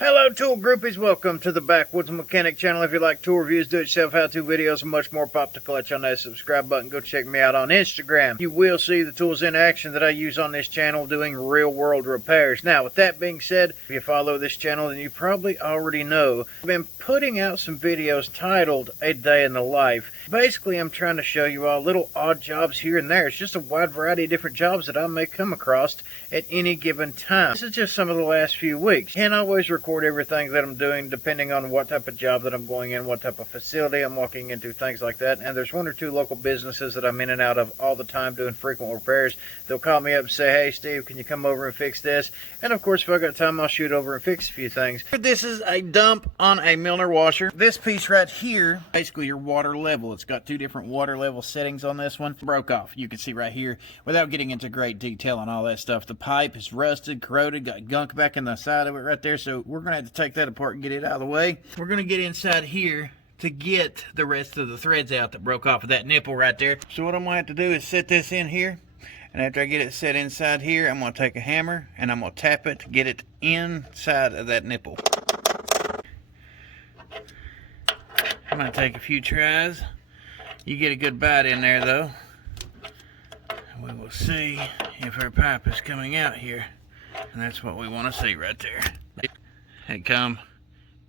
Hello tool groupies, welcome to the Backwoods Mechanic channel. If you like tool reviews, do-it-yourself how-to videos, and much more, pop the clutch on that subscribe button. Go check me out on Instagram. You will see the tools in action that I use on this channel doing real-world repairs. Now, with that being said, if you follow this channel, then you probably already know I've been putting out some videos titled A Day in the Life. Basically, I'm trying to show you all little odd jobs here and there. It's just a wide variety of different jobs that I may come across at any given time. This is just some of the last few weeks. Can't always record everything that I'm doing depending on what type of job that I'm going in, what type of facility I'm walking into, things like that. And there's one or two local businesses that I'm in and out of all the time doing frequent repairs. They'll call me up and say, hey Steve, can you come over and fix this? And of course, if I got time, I'll shoot over and fix a few things. This is a dump on a Milnor washer. This piece right here, basically your water level. It's got two different water level settings on this one. Broke off. You can see right here, without getting into great detail on all that stuff, the pipe is rusted, corroded, got gunk back in the side of it right there. So we're going to have to take that apart and get it out of the way. We're going to get inside here to get the rest of the threads out that broke off of that nipple right there. So what I'm going to have to do is set this in here. And after I get it set inside here, I'm going to take a hammer and I'm going to tap it to get it inside of that nipple. I'm going to take a few tries. You get a good bite in there though. We will see if our pipe is coming out here. And that's what we want to see right there. It come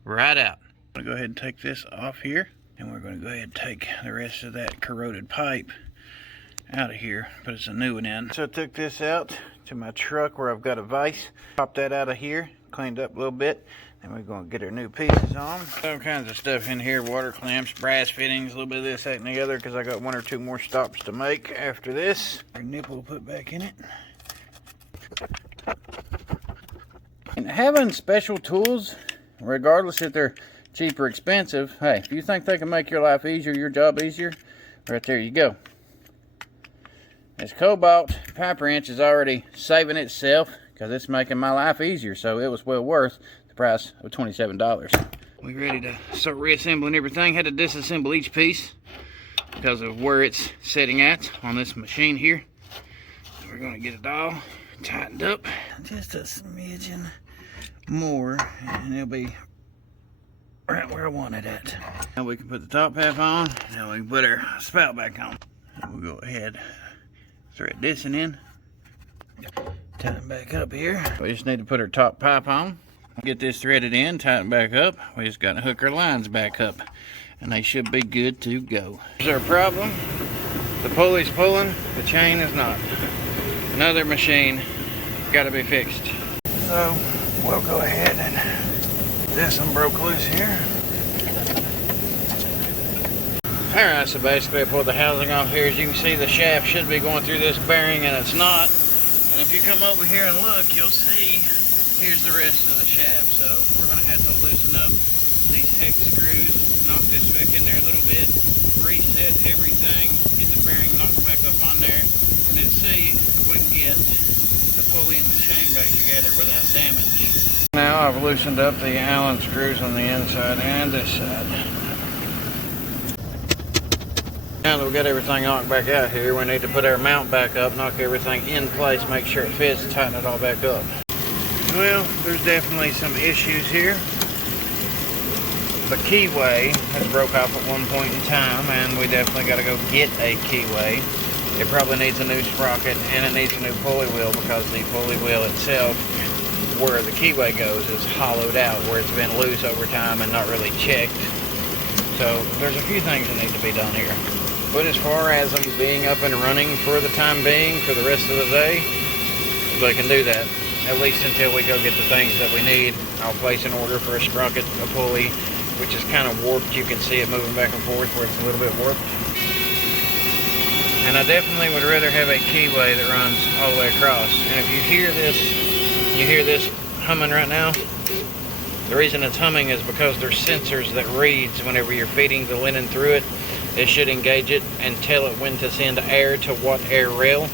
right out. I'm going to go ahead and take this off here. And we're going to go ahead and take the rest of that corroded pipe out of here. But it's a new one in. So I took this out to my truck where I've got a vise. Popped that out of here. Cleaned up a little bit. And we're going to get our new pieces on. All kinds of stuff in here. Water clamps, brass fittings, a little bit of this, that, and the other. Because I got one or two more stops to make after this. Our nipple put back in it. And having special tools, regardless if they're cheap or expensive, hey, if you think they can make your life easier, your job easier, right there you go. This Kobalt pipe wrench is already saving itself because it's making my life easier, so it was well worth the price of $27. We ready to start reassembling everything. Had to disassemble each piece because of where it's setting at on this machine here. We're going to get it all tightened up just a smidgen more and it'll be right where I want it at. Now we can put the top half on. Now we can put our spout back on. We'll go ahead, thread this in, tighten back up here. We just need to put our top pipe on, get this threaded in, tighten back up. We just got to hook our lines back up and they should be good to go. Here's our problem. The pulley's pulling, the chain is not. Another machine got to be fixed. So we'll go ahead and this one broke loose here. Alright, so basically I pulled the housing off here. As you can see, the shaft should be going through this bearing and it's not. And if you come over here and look, you'll see here's the rest of the shaft. So we're going to have to loosen up these hex screws, knock this back in there a little bit, reset everything, get the bearing knocked back up on there, and then see if we can get the pulley and the chain back together without damage. Now I've loosened up the Allen screws on the inside and this side. Now that we've got everything knocked back out here, we need to put our mount back up, knock everything in place, make sure it fits, tighten it all back up. Well, there's definitely some issues here. The keyway has broke off at one point in time and we definitely got to go get a keyway. It probably needs a new sprocket and it needs a new pulley wheel because the pulley wheel itself, where the keyway goes, is hollowed out, where it's been loose over time and not really checked. So there's a few things that need to be done here. But as far as them being up and running for the time being, for the rest of the day, they can do that. At least until we go get the things that we need. I'll place an order for a sprocket, a pulley, which is kind of warped. You can see it moving back and forth where it's a little bit warped. And I definitely would rather have a keyway that runs all the way across. And if you hear this humming right now, the reason it's humming is because there's sensors that reads whenever you're feeding the linen through it. It should engage it and tell it when to send air to what air rail.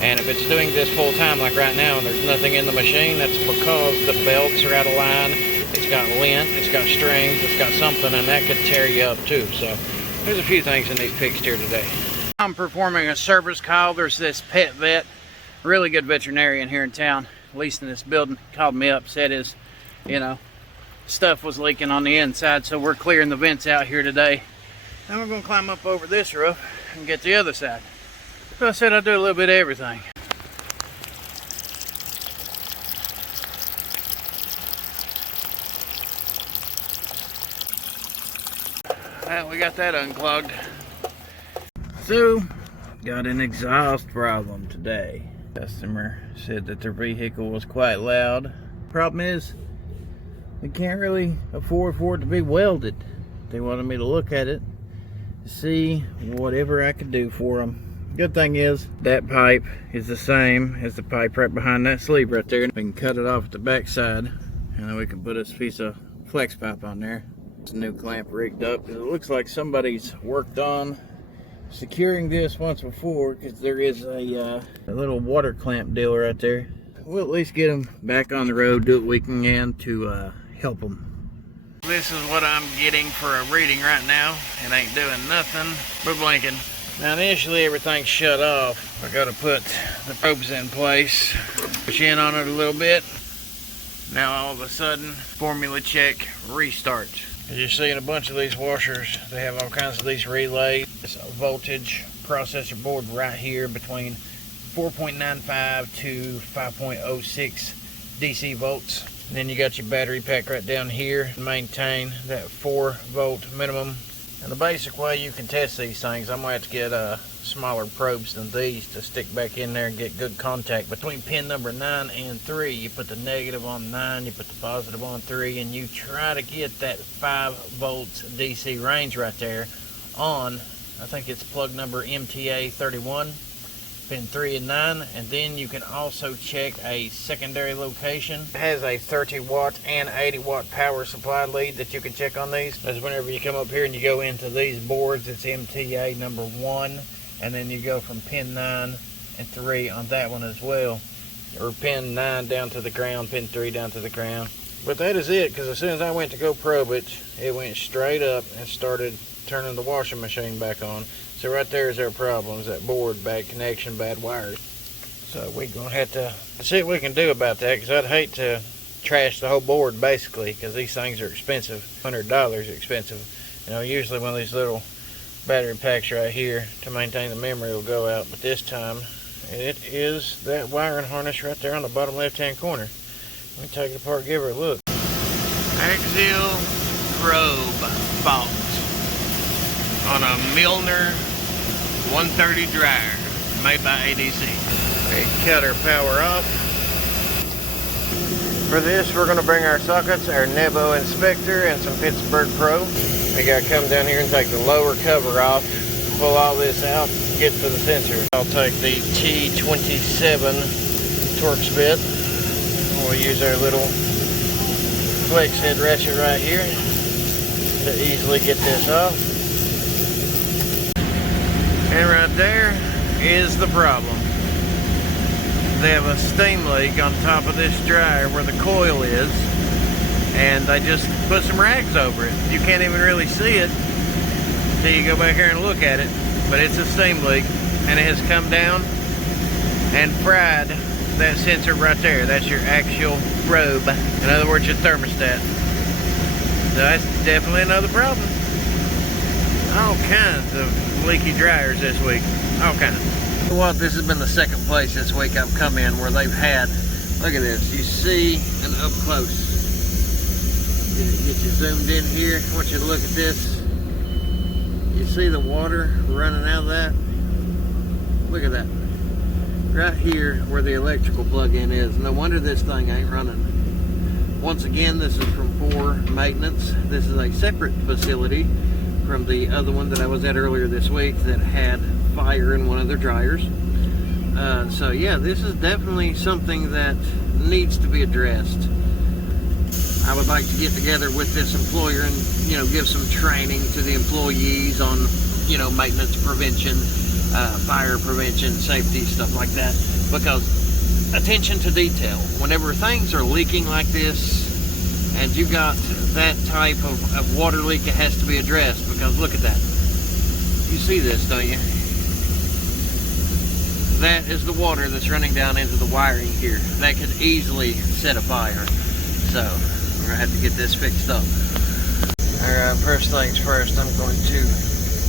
And if it's doing this full time like right now and there's nothing in the machine, that's because the belts are out of line. It's got lint, it's got strings, it's got something, and that could tear you up too. So there's a few things that need fixed here today. I'm performing a service call. There's this pet vet, really good veterinarian here in town, at least in this building, called me up, said his, stuff was leaking on the inside, so we're clearing the vents out here today. Then we're going to climb up over this roof and get the other side. So I said I'd do a little bit of everything. Well, we got that unclogged. So, got an exhaust problem today. Customer said that their vehicle was quite loud. Problem is, they can't really afford for it to be welded. They wanted me to look at it to see whatever I could do for them. Good thing is, that pipe is the same as the pipe right behind that sleeve right there. We can cut it off at the back side, and then we can put this piece of flex pipe on there. It's a new clamp rigged up. It looks like somebody's worked on securing this once before, because there is a little water clamp deal right there. We'll at least get them back on the road, do what we can to help them. This is what I'm getting for a reading right now. It ain't doing nothing but blinking. Now initially everything's shut off. I gotta put the probes in place, push in on it a little bit. Now all of a sudden, formula check restarts. As you're seeing a bunch of these washers, they have all kinds of these relays. It's a voltage processor board right here between 4.95 to 5.06 DC volts. And then you got your battery pack right down here to maintain that 4 volt minimum. And the basic way you can test these things, I'm going to have to get smaller probes than these to stick back in there and get good contact between pin number 9 and 3. You put the negative on 9, you put the positive on 3, and you try to get that 5 volts DC range right there on, I think it's plug number MTA 31, pin 3 and 9. And then you can also check a secondary location. It has a 30 watt and 80 watt power supply lead that you can check on these. That's whenever you come up here and you go into these boards, it's MTA number 1, and then you go from pin 9 and 3 on that one as well, or pin 9 down to the ground, pin 3 down to the ground. But that is it, because as soon as I went to go probe it, it went straight up and started turning the washing machine back on. So right there is our problem, is that board, bad connection, bad wires. So we're going to have to see what we can do about that, because I'd hate to trash the whole board basically, because these things are expensive. $100 is expensive. You know, usually one of these little battery packs right here to maintain the memory will go out, but this time it is that wiring harness right there on the bottom left hand corner. Let me take it apart and give her a look. Axial probe fault on a Milnor 130 dryer made by ADC. Okay, cut our power off. For this, we're going to bring our sockets, our Nebo inspector, and some Pittsburgh probe. We got to come down here and take the lower cover off, pull all this out, get to the sensor. I'll take the T27 Torx bit. We'll use our little flex head ratchet right here to easily get this off. And right there is the problem. They have a steam leak on top of this dryer where the coil is, and they just put some rags over it. You can't even really see it until you go back here and look at it, but it's a steam leak, and it has come down and fried that sensor right there. That's your axial probe. In other words, your thermostat. So that's definitely another problem. All kinds of leaky dryers this week. All kinds. Well, this has been the second place this week I've come in where they've had, look at this, you see, and up close. Get you zoomed in here. I want you to look at this. You see the water running out of that? Look at that. Right here where the electrical plug-in is. No wonder this thing ain't running. Once again, this is from 4 maintenance. This is a separate facility from the other one that I was at earlier this week that had fire in one of their dryers. So yeah, this is definitely something that needs to be addressed. I would like to get together with this employer and, you know, give some training to the employees on, you know, maintenance prevention, fire prevention, safety, stuff like that. Because attention to detail, whenever things are leaking like this and you got that type of water leak, it has to be addressed. Because look at that. You see this, don't you? That is the water that's running down into the wiring here. That could easily set a fire. So we're gonna have to get this fixed up. Alright, first things first, I'm going to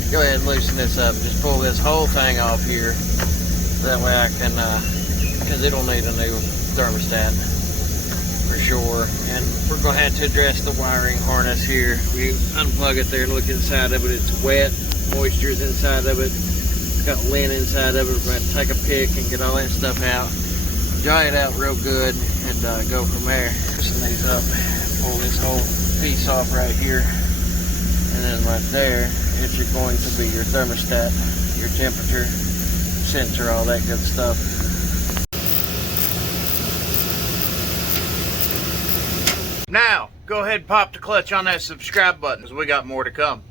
go ahead and loosen this up. Just pull this whole thing off here. That way I can, because it'll need a new thermostat for sure. And we're going to have to address the wiring harness here. We unplug it there and look inside of it. It's wet. Moisture is inside of it. It's got lint inside of it. We're going to take a pick and get all that stuff out. Dry it out real good and go from there. Loosen these up. Pull this whole piece off right here. And then right there, it's going to be your thermostat, your temperature sensor, all that good stuff. Now, go ahead and pop the clutch on that subscribe button, because we got more to come.